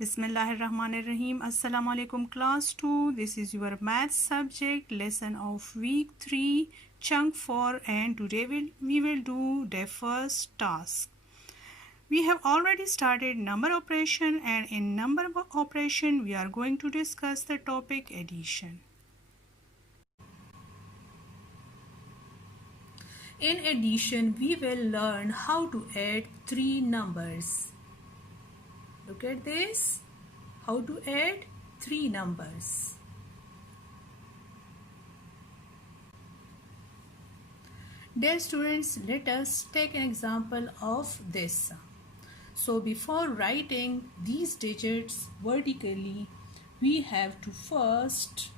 Bismillahirrahmanirrahim. Assalamu alaikum class 2. This is your math subject lesson of week 3 chunk 4 and today we will do the first task. We have already started number operation and in number operation we are going to discuss the topic addition. In addition we will learn how to add three numbers. Look at this. How to add three numbers. Dear students, let us take an example of this. So before writing these digits vertically, we have to first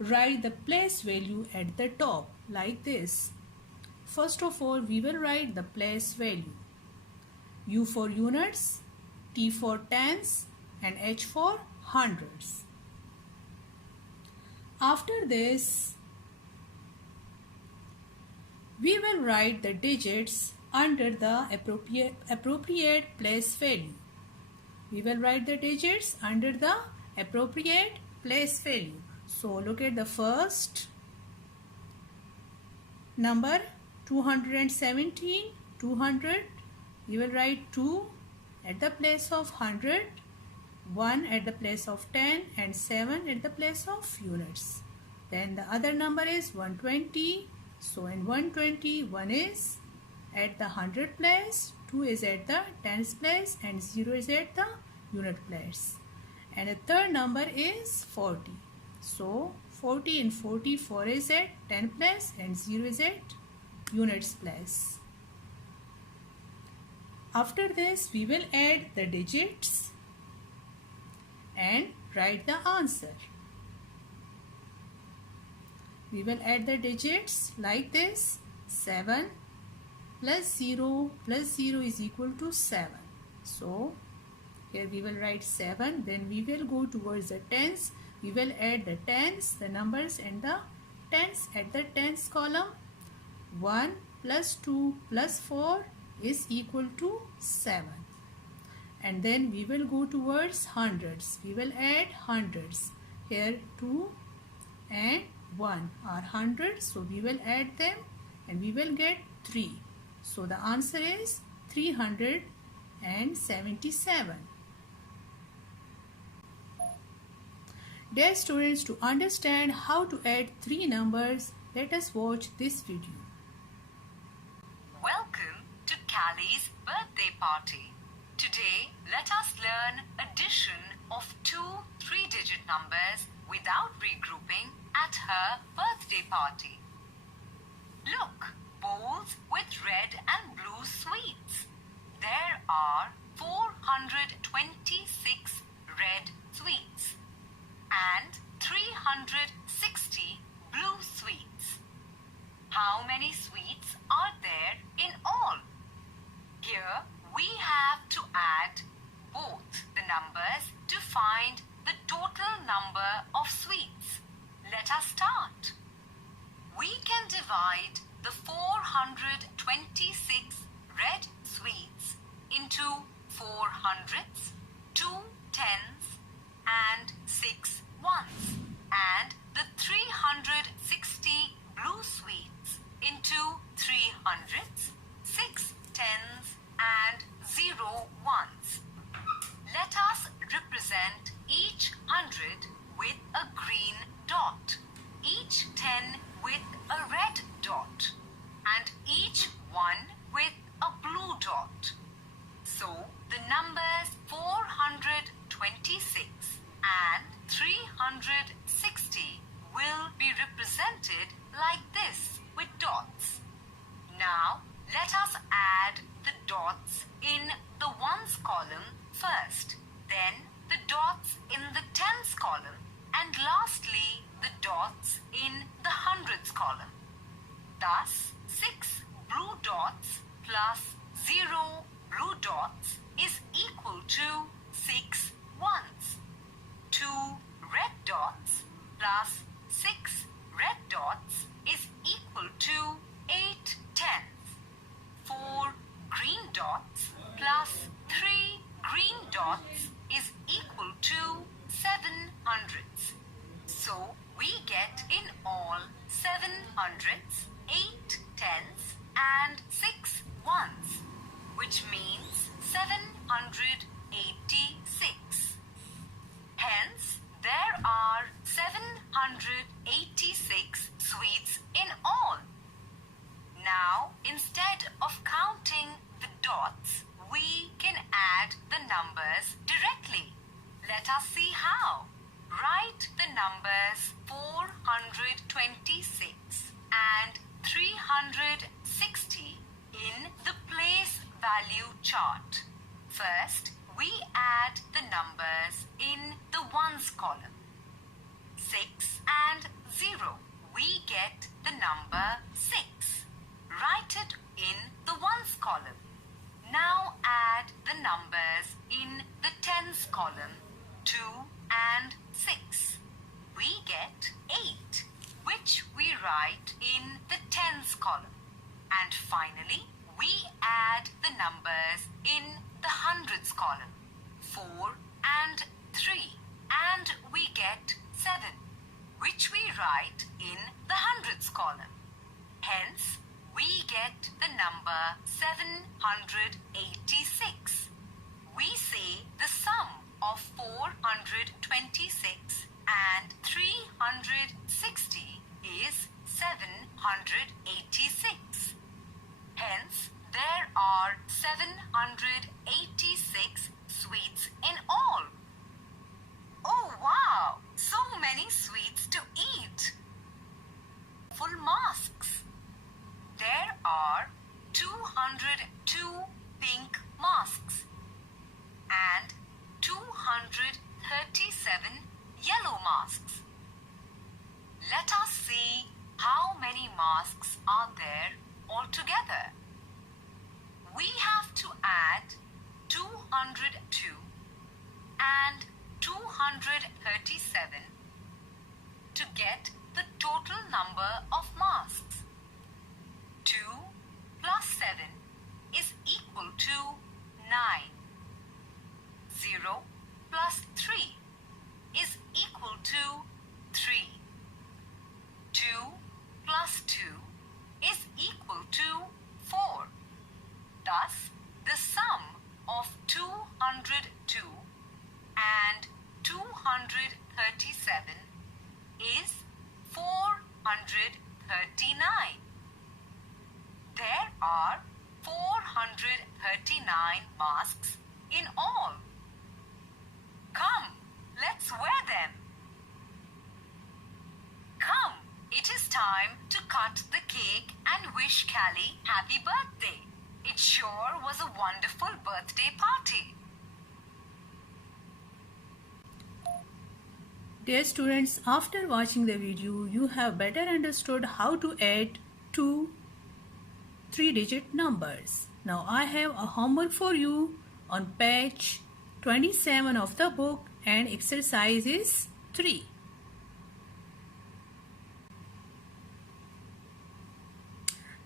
write the place value at the top like this. First of all, we will write the place value. U for units, T for tens, and H for hundreds. After this, we will write the digits under the appropriate place value. We will write the digits under the appropriate place value. So look at the first number 217, 200. We will write 2 at the place of 100, 1 at the place of 10 and 7 at the place of units. Then the other number is 120. So in 120, 1 is at the 100 place, 2 is at the tens place and 0 is at the unit place. And the third number is 40. So 40 in 40, 4 is at 10 place and 0 is at units place. After this, we will add the digits and write the answer. We will add the digits like this. 7 plus 0 is equal to 7. So here we will write 7. Then we will go towards the tens. We will add the tens, the numbers and the tens at the tens column. 1 plus 2 plus 4 is equal to 7. And then we will go towards hundreds. We will add hundreds. Here 2 and 1 are hundreds. So we will add them and we will get 3. So the answer is 377. Dear students, to understand how to add three numbers, let us watch this video. Welcome to Callie's birthday party. Today, let us learn addition of two three-digit numbers without regrouping at her birthday party. Look, bowls with red and blue sweets. There are 426 red sweets and 360 blue sweets. How many sweets are there in all? Here we have to add both the numbers to find the total number of sweets. Let us start. We can divide the 426 red sweets into 4 hundreds, 2 tens and 6 ones, and the 360 blue sweets into 3 hundreds, 6 tens and 0 ones. Let us represent each 100 with a green dot, each 10 with a red dot, and each 1 with a blue dot. So the numbers 426 and 360 will be represented like this with dots. Now let us add the dots in the ones column first, then the dots in the tens column, and lastly the dots in the hundreds column. Thus 6 blue dots plus 0 blue dots is equal to 6 ones. 2 red dots plus 6 red dots is equal to 8 tens. 4 green dots plus 3 green dots is equal hundreds. So we get in all 7 hundreds, 8 tens and 6 ones, which means 786. Hence, there are 786 sweets in all. Now, instead of counting the dots, we can add the numbers directly. Let us see how. Write the numbers 426 and 360 in the place value chart. First, we add the numbers in the ones column. 6 and 0. We get the number 6. Write it in the ones column. Now add the numbers in the tens column. 2 and 6. We get 8, which we write in the tens column. And finally, we add the numbers in the hundreds column. 4 and 3. And we get 7, which we write in the hundreds column. Hence, we get the number 786. We say the sum of 426 and 360 is 786. Hence, there are 786 sweets in all. Oh wow! So many sweets to eat! Full masks. There are 202 pink masks and 237 yellow masks. Let us see how many masks are there altogether. We have to add 202 and 237 to get the total number of masks. 2 plus 7 is equal to 9. 0 plus 3 is equal to 3. 2 plus 2 is equal to 4. Thus, the sum of 202 and 237 is 439. There are 439 masks in all. Come, let's wear them. Come, it is time to cut the cake and wish Callie happy birthday. It sure was a wonderful birthday party. Dear students, after watching the video, you have better understood how to add two 3-digit numbers. Now I have a homework for you on page 27 of the book, and exercise is 3.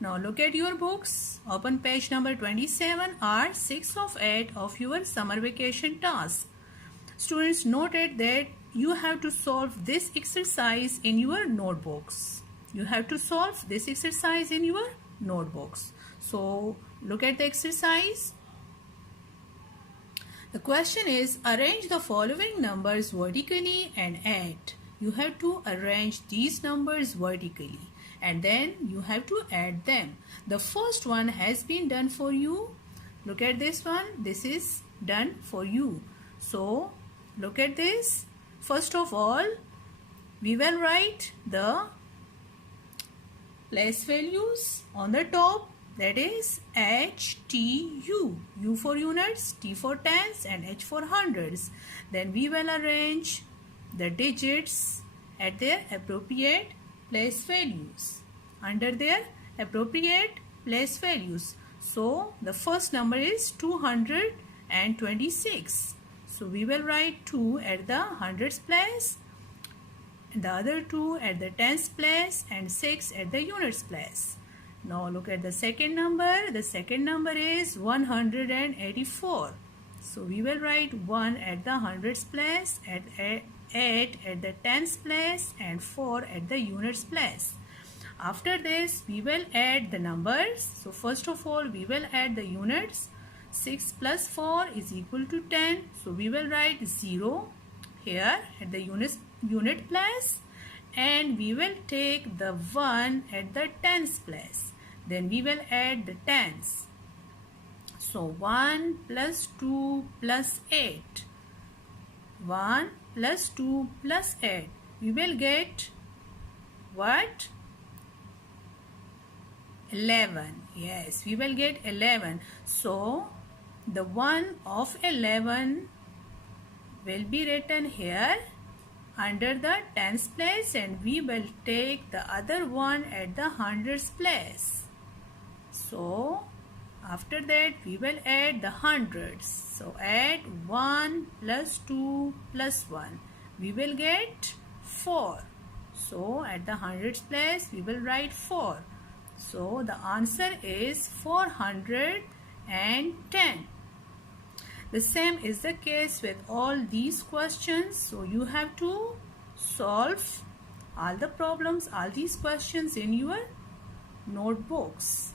Now look at your books. Open page number 27 or 6 of 8 of your summer vacation task. Students, noted that you have to solve this exercise in your notebooks. You have to solve this exercise in your notebooks. So look at the exercise. The question is, arrange the following numbers vertically and add. You have to arrange these numbers vertically and then you have to add them. The first one has been done for you. Look at this one. This is done for you. So look at this. First of all, we will write the place values on the top. That is HTU. U for units, T for tens and H for hundreds. Then we will arrange the digits at their appropriate place values. Under their appropriate place values. So the first number is 226. So we will write 2 at the hundreds place, the other 2 at the tens place and 6 at the units place. Now look at the second number. The second number is 184. So we will write 1 at the hundreds place, at 8 at the tens place and 4 at the units place. After this, we will add the numbers. So first of all, we will add the units. 6 plus 4 is equal to 10. So we will write 0 here at the unit place, and we will take the 1 at the tens place. Then we will add the tens. So 1 plus 2 plus 8. 1 plus 2 plus 8. We will get what? 11. Yes, we will get 11. So the 1 of 11 will be written here under the tens place, and we will take the other one at the hundreds place. So after that we will add the hundreds. So add 1 plus 2 plus 1. We will get 4. So at the hundreds place we will write 4. So the answer is 410. The same is the case with all these questions. So you have to solve all the problems, all these questions in your notebooks.